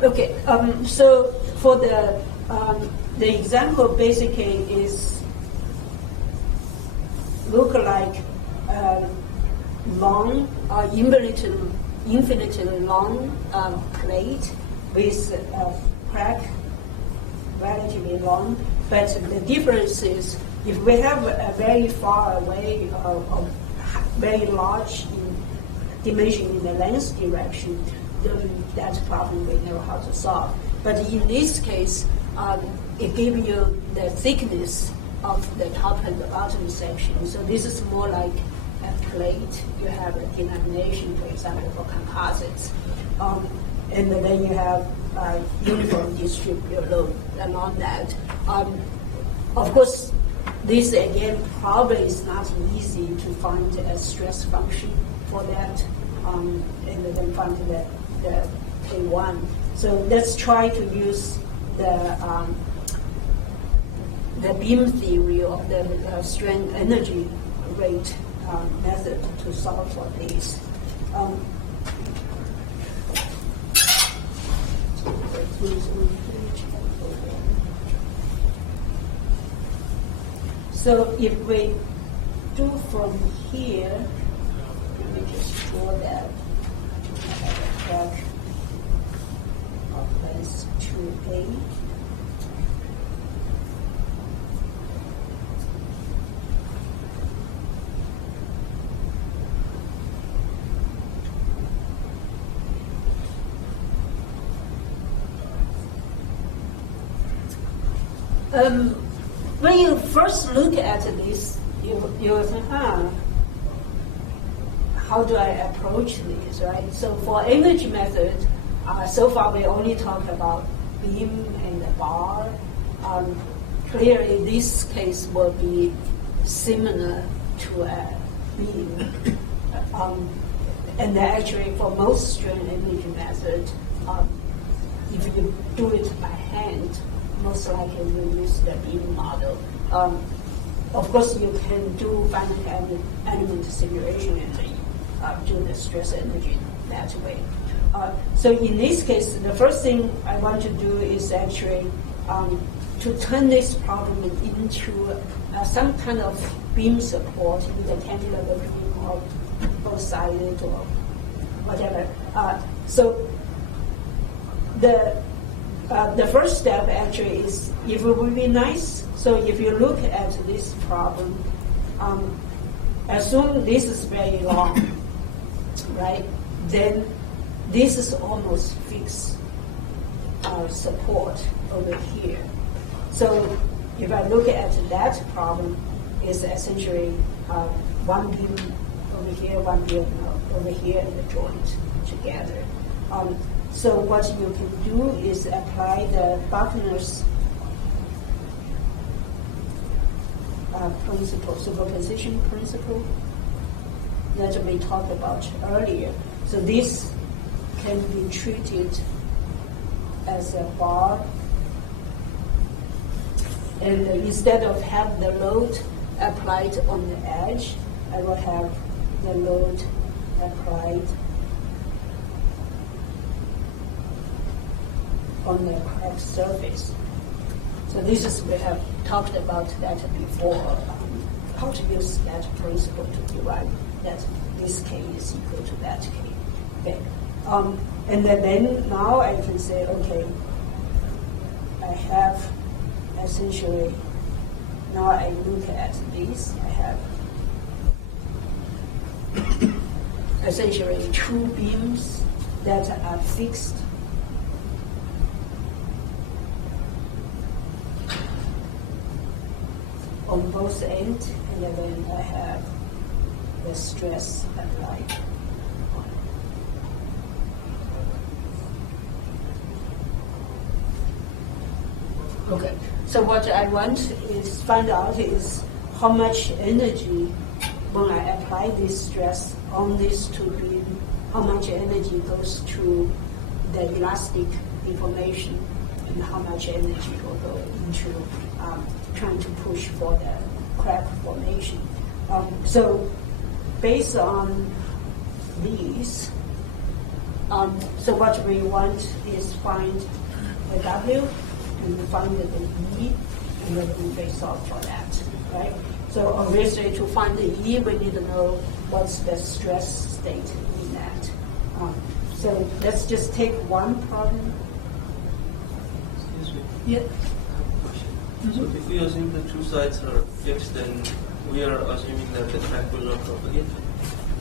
Okay, so for the example basically is look like long, infinitely long plate with a crack relatively long. But the difference is if we have a very far away of very large dimension in the length direction, then that problem we know how to solve. But in this case, it gives you the thickness of the top and the bottom section. So this is more like a plate. You have a denomination, for example, for composites. And then you have uniform distributed load along that. Of course, this again probably is not easy to find a stress function for that, and then find the K1. So let's try to use the beam theory of the strain energy rate method to solve for these. So if we do from here, let me just draw that track of length 2A. When you first look at this, you think, how do I approach this, right? So for image method, so far we only talked about beam and the bar. Clearly this case will be similar to a beam. And actually for most strain image method, if you do it by hand, most likely you use the beam model. Of course, you can do finite element simulation and do the stress energy that way. So in this case, the first thing I want to do is actually to turn this problem into some kind of beam support, either cantilever beam or both-sided or whatever. So the first step actually is, if it would be nice, so if you look at this problem, assume this is very long, right? Then this is almost fixed support over here. So if I look at that problem, it's essentially one beam over here, one beam over here in the joint together. So what you can do is apply the Buckner's principle, superposition principle that we talked about earlier. So this can be treated as a bar, and instead of have the load applied on the edge, I will have the load applied on the cracked surface. So this is, we have talked about that before, how to use that principle to derive that this K is equal to that K. Okay. And then now I can say, okay, I have essentially, now I look at this, I have essentially two beams that are fixed on both ends, and then I have the stress applied. Okay, so what I want is find out is how much energy when I apply this stress on this two beam, how much energy goes to the elastic deformation and how much energy will go into trying to push for the crack formation. So based on these, So what we want is find the W and find the E, and then we solve for that, right? So obviously to find the E, we need to know what's the stress state in that. So let's just take one problem. Excuse me. Yeah. I have a question. So if we assume the two sides are fixed, then we are assuming that the crack will not propagate.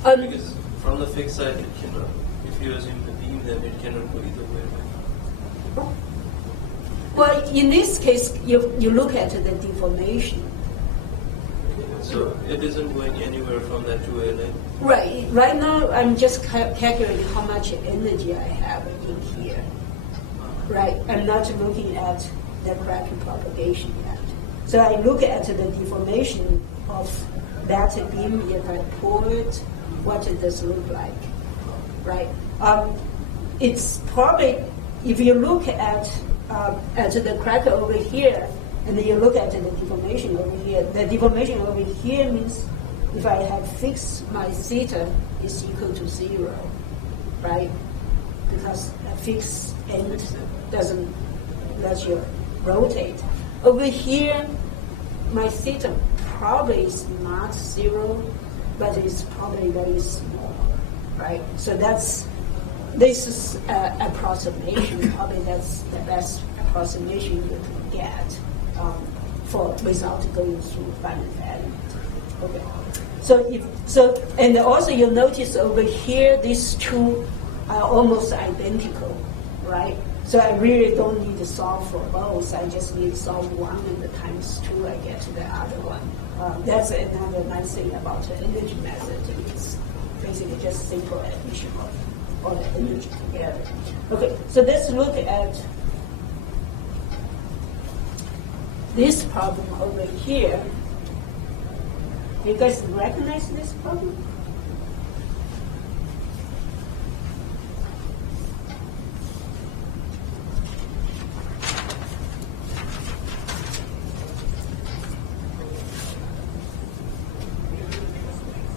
Because from the fixed side, it cannot. If you assume the beam, then it cannot go either way. Right? Well, in this case, you look at the deformation. So it isn't going anywhere from that 2A line. Right. Right now, I'm just calculating how much energy I have in here. Right. I'm not looking at the crack propagation yet. So I look at the deformation of that beam. If I pull it, what does this look like? Right. It's probably, if you look at the crack over here, and then you look at the deformation over here. The deformation over here means if I have fixed my theta is equal to 0, right? Because a fixed end doesn't let you rotate. Over here, my theta probably is not 0, but it's probably very small, right? So this is approximation. Probably that's the best approximation you can get without going through finite element. Okay. And also you notice over here these two are almost identical, right? So I really don't need to solve for both. I just need to solve one and times 2. I get to the other one. That's another nice thing about the energy method. It's basically just simple addition of all the energy together. Okay, so let's look at this problem over here. You guys recognize this problem?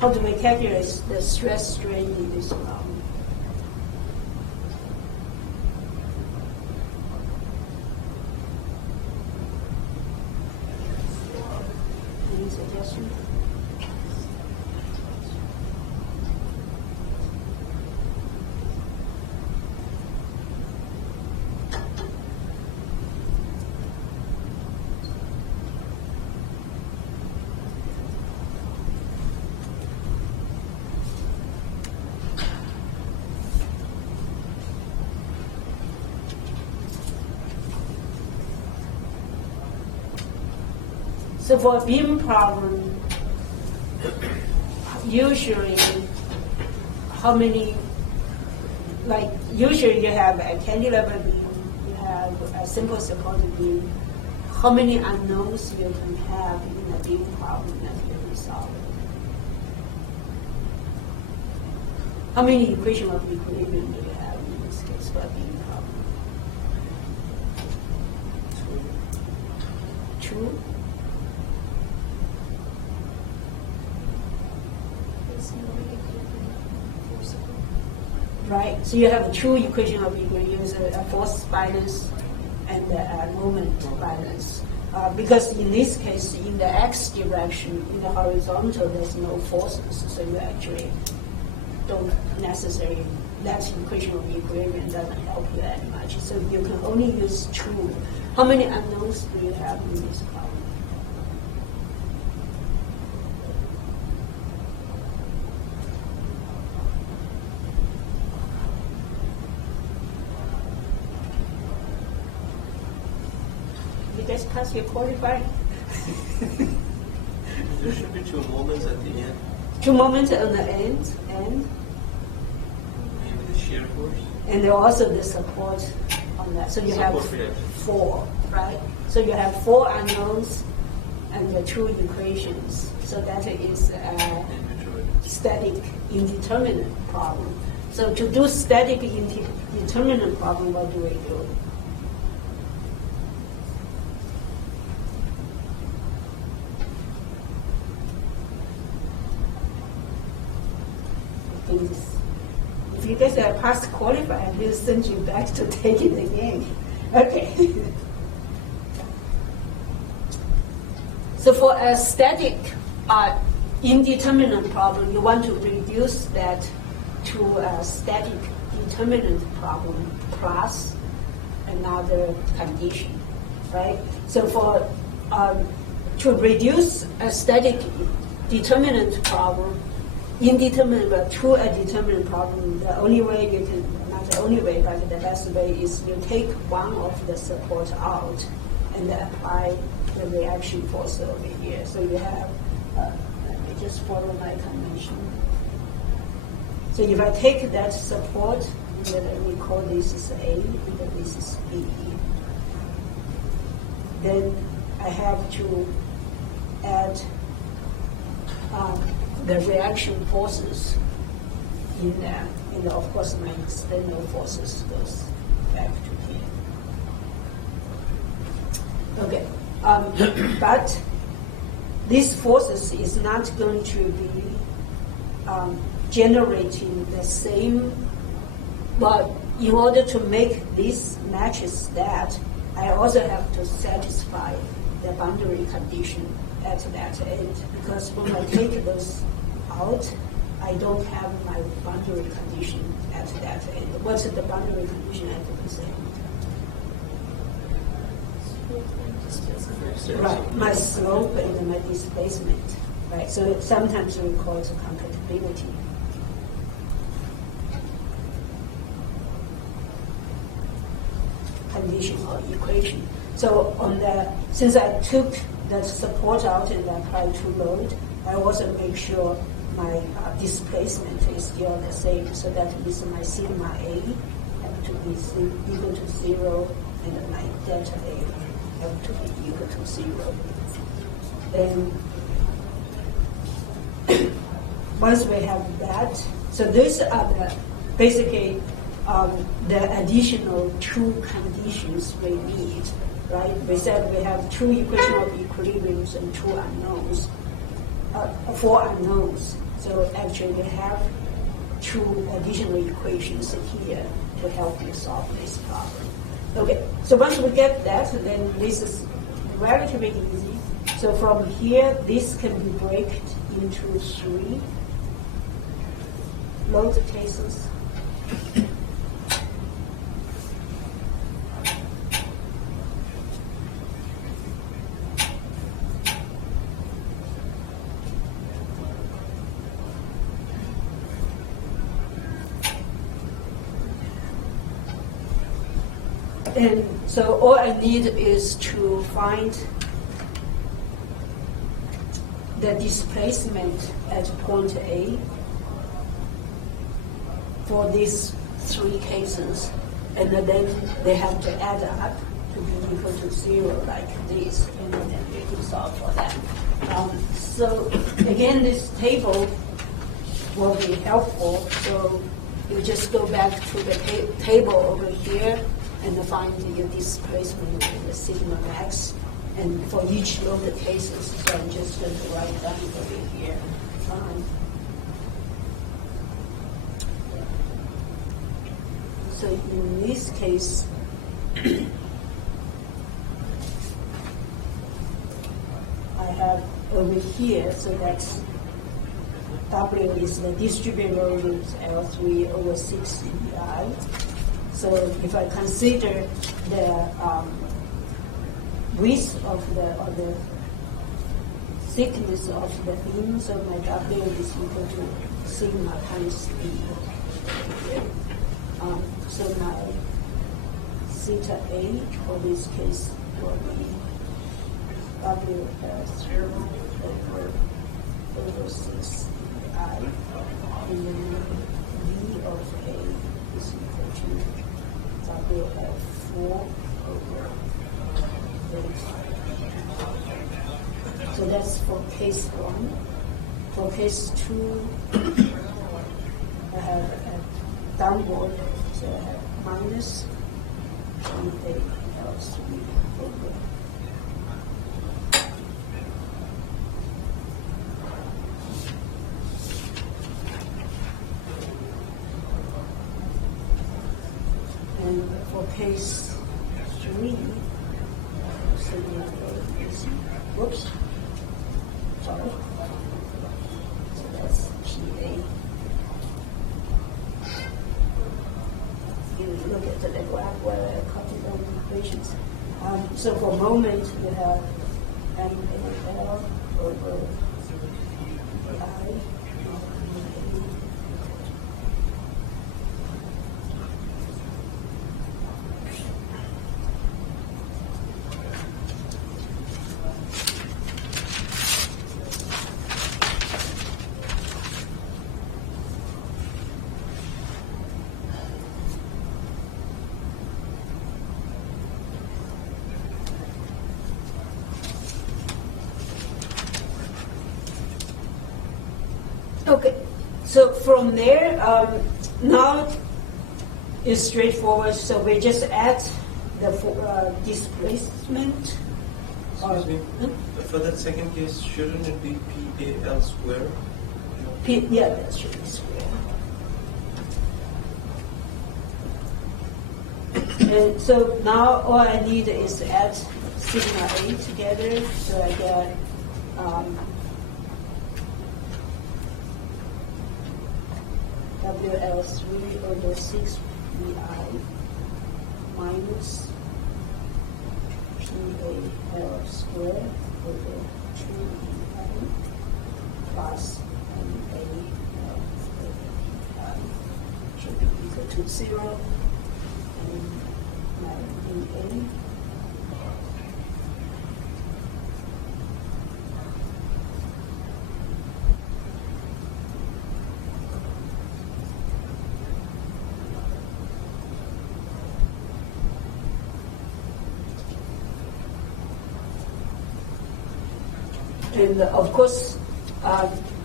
How do we calculate the stress strain in this problem? Any suggestions? So for a beam problem, usually how many, usually you have a cantilever beam, you have a simple supported beam. How many unknowns you can have in a beam problem that you resolve? How many equations of equilibrium do you have in this case for a beam problem? 2? Right, so you have 2 equations of equilibrium, a force balance and a moment balance. Because in this case, in the x direction, in the horizontal, there's no forces, so you actually don't necessarily, that equation of equilibrium doesn't help you that much. So you can only use 2. How many unknowns do you have in this problem? You guys pass your qualifying? There should be 2 moments at the end. 2 moments on the end, and Maybe the shear force. and also the support on that. So you have Support reaction. 4, right? So you have 4 unknowns and the 2 equations. So that is a Indeterminate. static indeterminate problem. So to do static indeterminate problem, what do we do? If you guys are past qualified, we'll send you back to take it again. Okay. So for a static indeterminate problem, you want to reduce that to a static determinant problem plus another condition, right? So for to reduce a static determinant problem, indeterminate but to a determinate problem, the only way you can, not the only way, but the best way is you take one of the support out and apply the reaction force over here. So you have, let me just follow my convention. So if I take that support, then we call this is A and this is B. Then I have to add the reaction forces in there. And of course my external forces goes back to here. Okay. But these forces is not going to be generating the same, but in order to make this matches that, I also have to satisfy the boundary condition at that end, because when I take those out, I don't have my boundary condition at that end. What's the boundary condition at the end? Right, my slope and my displacement. Right, so sometimes we call it compatibility. Condition or equation. So on the, since I took the support out and applied to load, I also make sure my displacement is still the same. So that is my sigma A have to be equal to 0 and my delta A have to be equal to 0. Then once we have that, so these are the basically the additional two conditions we need, right? We said we have two equations of equilibriums and two unknowns, 4 unknowns. So actually we have two additional equations here to help you solve this problem. Okay, so once we get that, then this is relatively easy. So from here, this can be broken into 3 load cases. And so all I need is to find the displacement at point A for these 3 cases, and then they have to add up to be equal to 0 like this, and then we can solve for that. So again, this table will be helpful. So you just go back to the table over here and find your displacement and the sigma max. And for each loaded cases, so I'm just going to write down over here. So in this case, I have over here, so that's W is the distributed load is L3 over 6 CBI. So if I consider the width of the thickness of the beam, so my W is equal to sigma times B. So my theta A for this case will be W 0 over 6 I, and then V of A is equal to W of 4 over 8. So that's for case 1. For case 2, I have a downward, so I have minus 3A L3 over. And for case 3, whoops, sorry. So that's PA. You look at the graph where I copied down the equations. So for moment, you have MAL over I. Okay, so from there, now it's straightforward. So we just add the displacement. Excuse me. For that second case, shouldn't it be PAL square? Yeah, that should be square. And so now all I need is add sigma A together, so I get WL3 over 6 VI minus PAL squared over 2 VI plus MAL over VI should be equal to 0. And my VA and of course,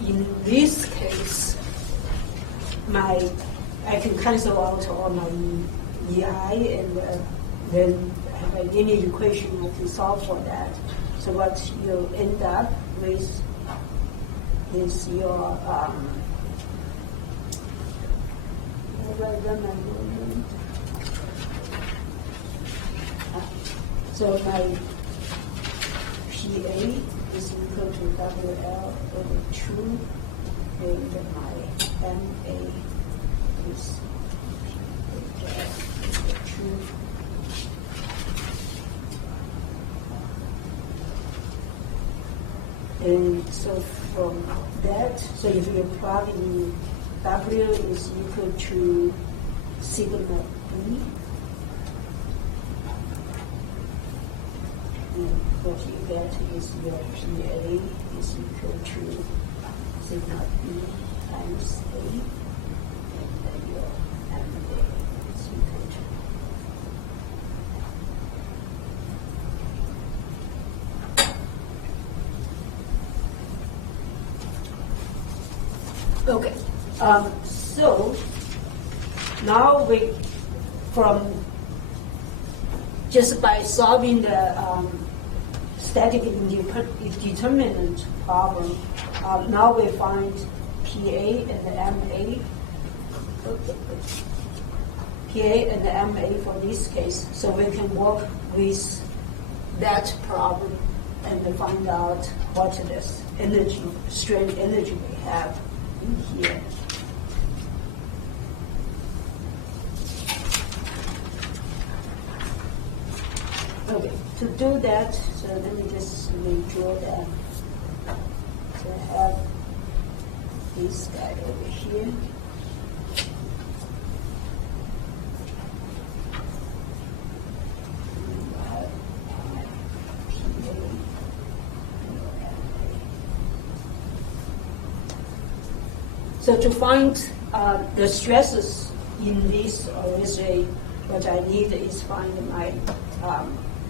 in this case, I can cancel out all my EI and then have a linear equation I can solve for that. So what you end up with is your so my PA is equal to WL over 2, and my MA is over 2. And so from that, so if you plug in W is equal to sigma B, and what you get is your PA is equal to sigma B times A, and then your MA is equal to. Okay, so now we, from just by solving the static indeterminate problem, now we find PA and the MA. PA and the MA for this case, so we can work with that problem and find out what this energy, strain energy we have in here. Okay, to do that, so let me just redraw that. So I have this guy over here. So to find the stresses in this array, what I need is find my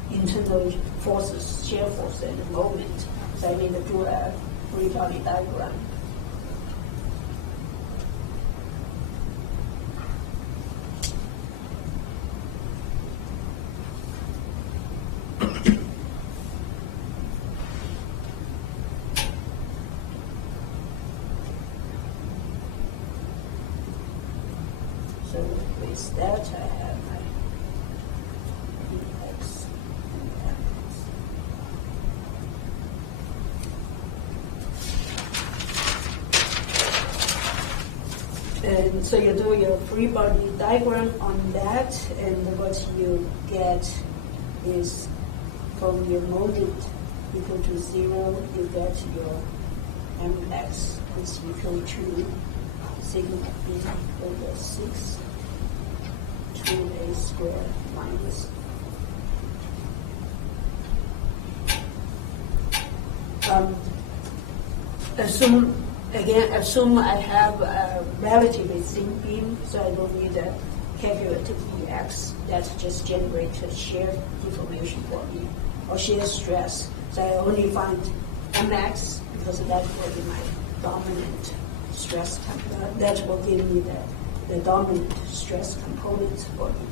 internal forces, shear force and moment. So I need to do a free body diagram. So with that, I have my so you do your free body diagram on that, and what you get is from your moment equal to 0, you get your mx is equal to sigma b over 6 2a squared minus assume I have a relatively thin beam, so I don't need a calculated Ex. That just generates a shear deformation for me, or shear stress. So I only find Mx because that will be my dominant stress. That will give me the dominant stress component for me.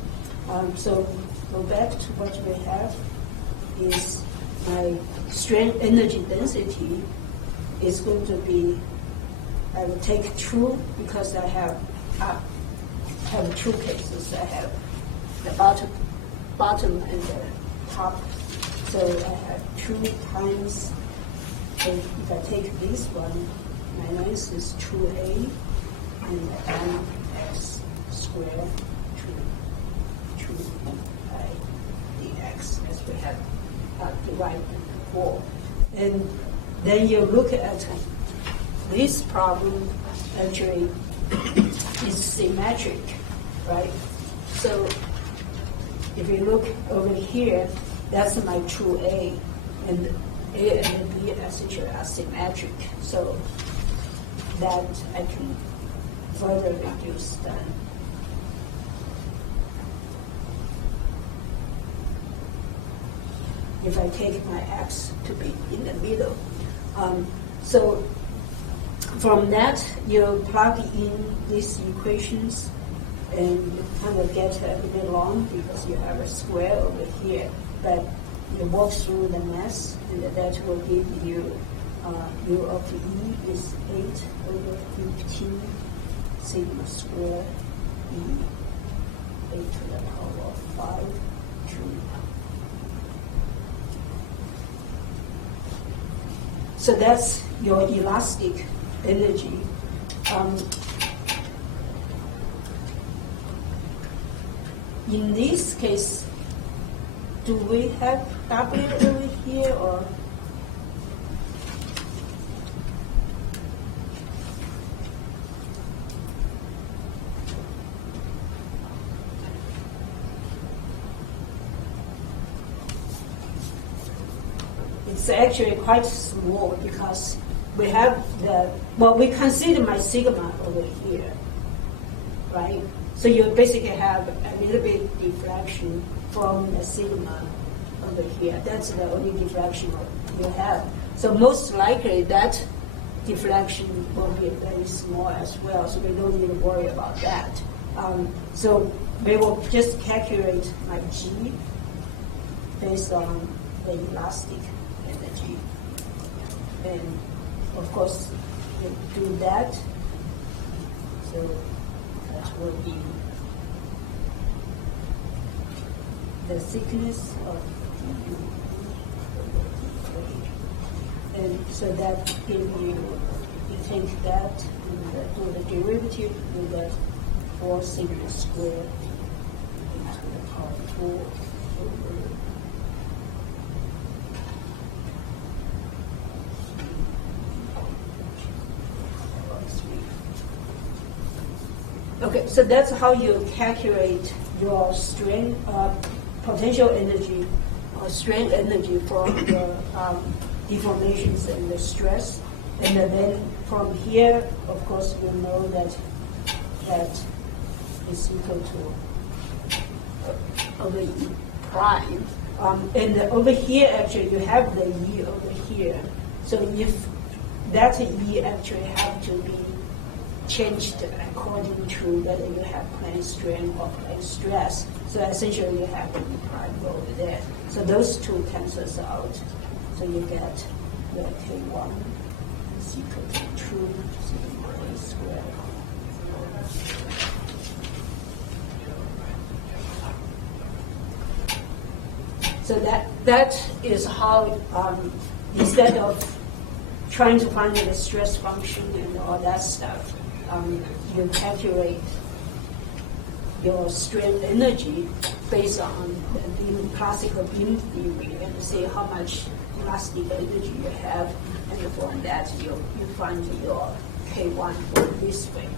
So go back to what we have is my strain energy density is going to be, I will take true because I have true cases. I have the bottom and the top. So I have 2 times, so if I take this one, my length is 2a and mx squared 2 pi dx as we have divided before. And then you look at this problem, actually is symmetric, right? So if you look over here, that's my true A, and A and B essentially are symmetric. So that I can further reduce that. If I take my X to be in the middle. So from that, you plug in these equations and you kind of get a bit long because you have a square over here, but you walk through the math and that will give you U of E is 8 over 15 sigma square E 8 to the power of 5 joule. So that's your elastic energy. In this case, do we have W over here or? It's actually quite small because we have we consider my sigma over here, right? So you basically have a little bit deflection from the sigma over here. That's the only deflection you have. So most likely that deflection will be very small as well, so we don't need to worry about that. So we will just calculate my G based on the elastic energy. And of course, we do that. So that will be the thickness of du over dA. And so that gives you take that and do the derivative, you get 4 sigma squared into the power 2 over. Okay, so that's how you calculate your strain, potential energy, or strain energy from the deformations and the stress. And then from here, of course, you know that is equal to over E prime. And over here, actually, you have the E over here. So if that E actually have to be changed according to whether you have plane strain or plane stress. So essentially you have an E prime over there. So those two cancels out. So you get the K1 is equal to 2 sigma A squared. So that is how, instead of trying to find the stress function and all that stuff, you calculate your strain energy based on the beam, classical beam theory, and see how much elastic energy you have, and from that you find your K1 this way.